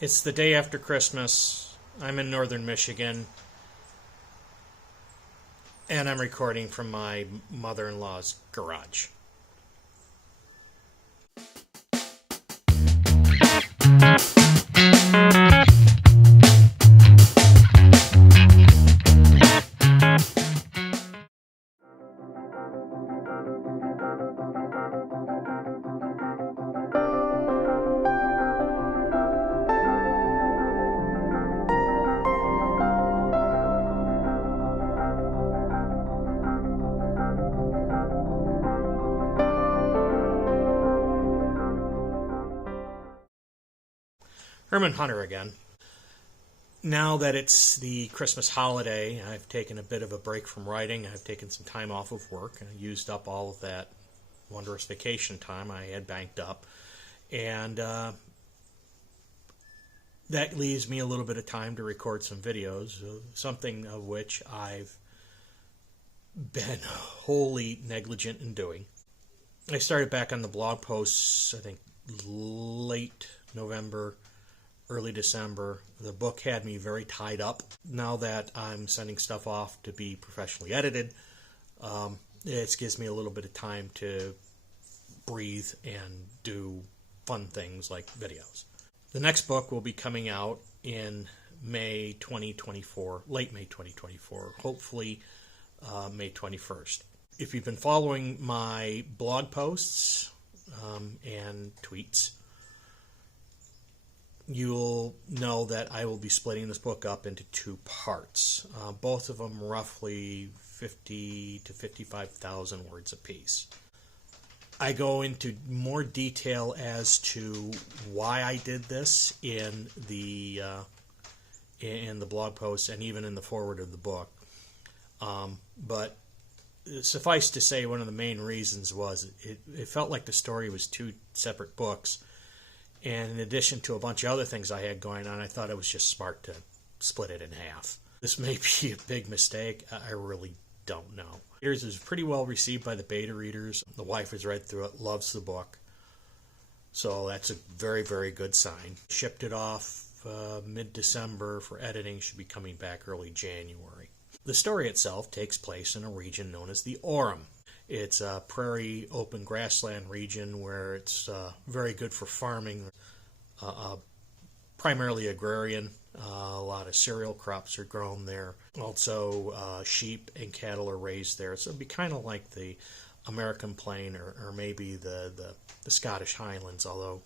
It's the day after Christmas. I'm in northern Michigan, and I'm recording from my mother-in-law's garage. Herman Hunter again. Now that it's the Christmas holiday, I've taken a bit of a break from writing. I've taken some time off of work. I used up all of that wondrous vacation time I had banked up. And that leaves me a little bit of time to record some videos, something of which I've been wholly negligent in doing. I started back on the blog posts, I think, late November, early December. The book had me very tied up. Now that I'm sending stuff off to be professionally edited, it gives me a little bit of time to breathe and do fun things like videos. The next book will be coming out in May 2024, late May 2024, hopefully May 21st. If you've been following my blog posts and tweets, you'll know that I will be splitting this book up into two parts, both of them roughly 50 to 55,000 words apiece. I go into more detail as to why I did this in the blog post and even in the foreword of the book. But suffice to say, one of the main reasons was it felt like the story was two separate books. And in addition to a bunch of other things I had going on, I thought it was just smart to split it in half. This may be a big mistake. I really don't know. Yours is pretty well received by the beta readers. The wife has read through it, loves the book. So that's a very, very good sign. Shipped it off mid-December for editing, should be coming back early January. The story itself takes place in a region known as the Orem. It's a prairie, open grassland region where it's very good for farming, primarily agrarian. A lot of cereal crops are grown there. Also, sheep and cattle are raised there. So it'd be kind of like the American Plain or maybe the Scottish Highlands, although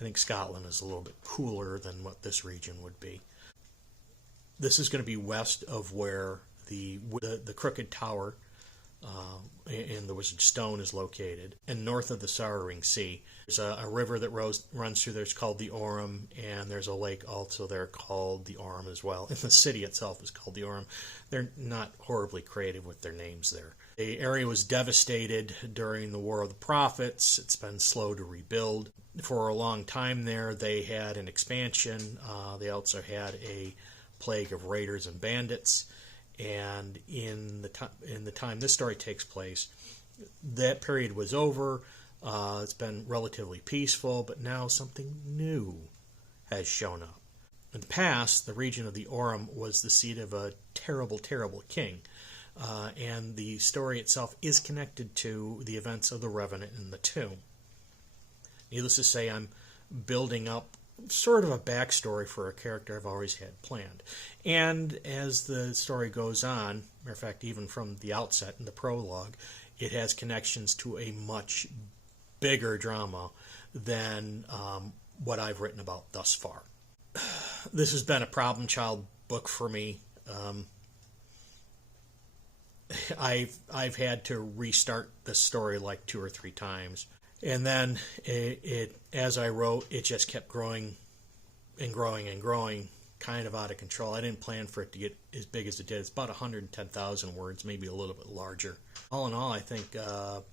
I think Scotland is a little bit cooler than what this region would be. This is going to be west of where the Crooked Tower in the Wizard Stone is located, and north of the Sorrowing Sea. There's a river that runs through there. It's called the Orem, and there's a lake also there called the Orem as well. And the city itself is called the Orem. They're not horribly creative with their names there. The area was devastated during the War of the Prophets. It's been slow to rebuild. For a long time there, they had an expansion. They also had a plague of raiders and bandits. And in the time this story takes place, that period was over. It's been relatively peaceful, but now something new has shown up. In the past, the region of the Orem was the seat of a terrible, terrible king. And the story itself is connected to the events of the Revenant in the tomb. Needless to say, I'm building up sort of a backstory for a character I've always had planned. And as the story goes on, matter of fact, even from the outset in the prologue, it has connections to a much bigger drama than what I've written about thus far. This has been a problem child book for me. I've had to restart the story like 2 or 3 times. And then, as I wrote, it just kept growing and growing and growing, kind of out of control. I didn't plan for it to get as big as it did. It's about 110,000 words, maybe a little bit larger. All in all, I think the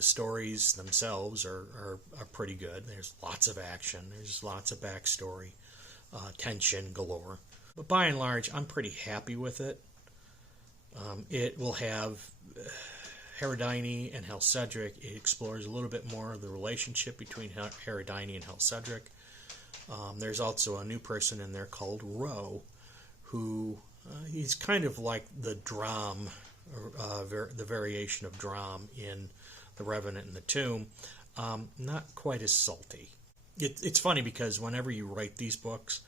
stories themselves are pretty good. There's lots of action. There's lots of backstory, tension galore. But by and large, I'm pretty happy with it. It will have Herodine and Helcedric. It explores a little bit more of the relationship between Herodine and Helcedric. There's also a new person in there called Ro, who he's kind of like the Drom, the variation of Drom in The Revenant and the Tomb. Not quite as salty. It's funny because whenever you write these books,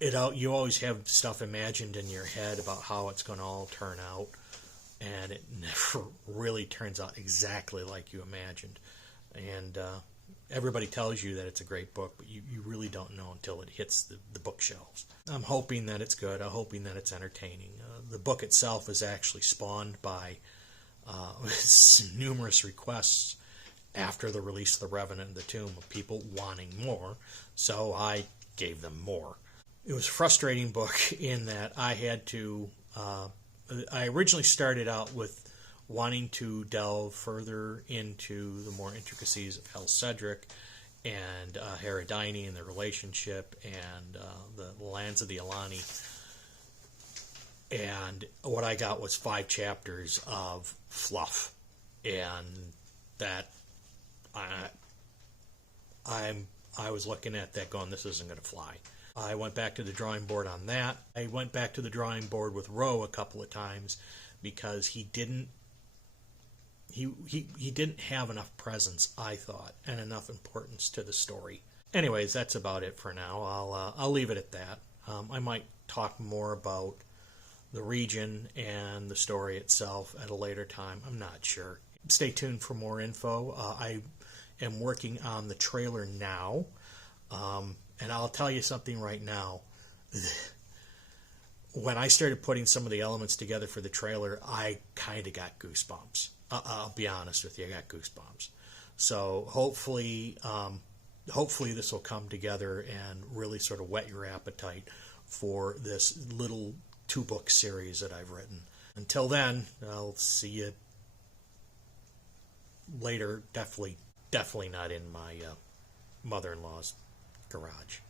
you always have stuff imagined in your head about how it's going to all turn out, and it never really turns out exactly like you imagined. And everybody tells you that it's a great book, but you really don't know until it hits the bookshelves. I'm hoping that it's good. I'm hoping that it's entertaining. The book itself is actually spawned by numerous requests after the release of The Revenant and the Tomb of people wanting more, so I gave them more. It was a frustrating book in that I had to... I originally started out with wanting to delve further into the more intricacies of Hel Cedric and Herodine and their relationship and the lands of the Alani. And what I got was 5 chapters of fluff. And that I was looking at that going, this isn't going to fly. I went back to the drawing board on that. I went back to the drawing board with Ro a couple of times because he didn't have enough presence, I thought, and enough importance to the story. Anyways, that's about it for now. I'll leave it at that. I might talk more about the region and the story itself at a later time. I'm not sure. Stay tuned for more info. I am working on the trailer now. And I'll tell you something right now. When I started putting some of the elements together for the trailer, I kind of got goosebumps. I'll be honest with you, I got goosebumps. So hopefully this will come together and really sort of whet your appetite for this little 2-book series that I've written. Until then, I'll see you later. Definitely not in my mother-in-law's garage.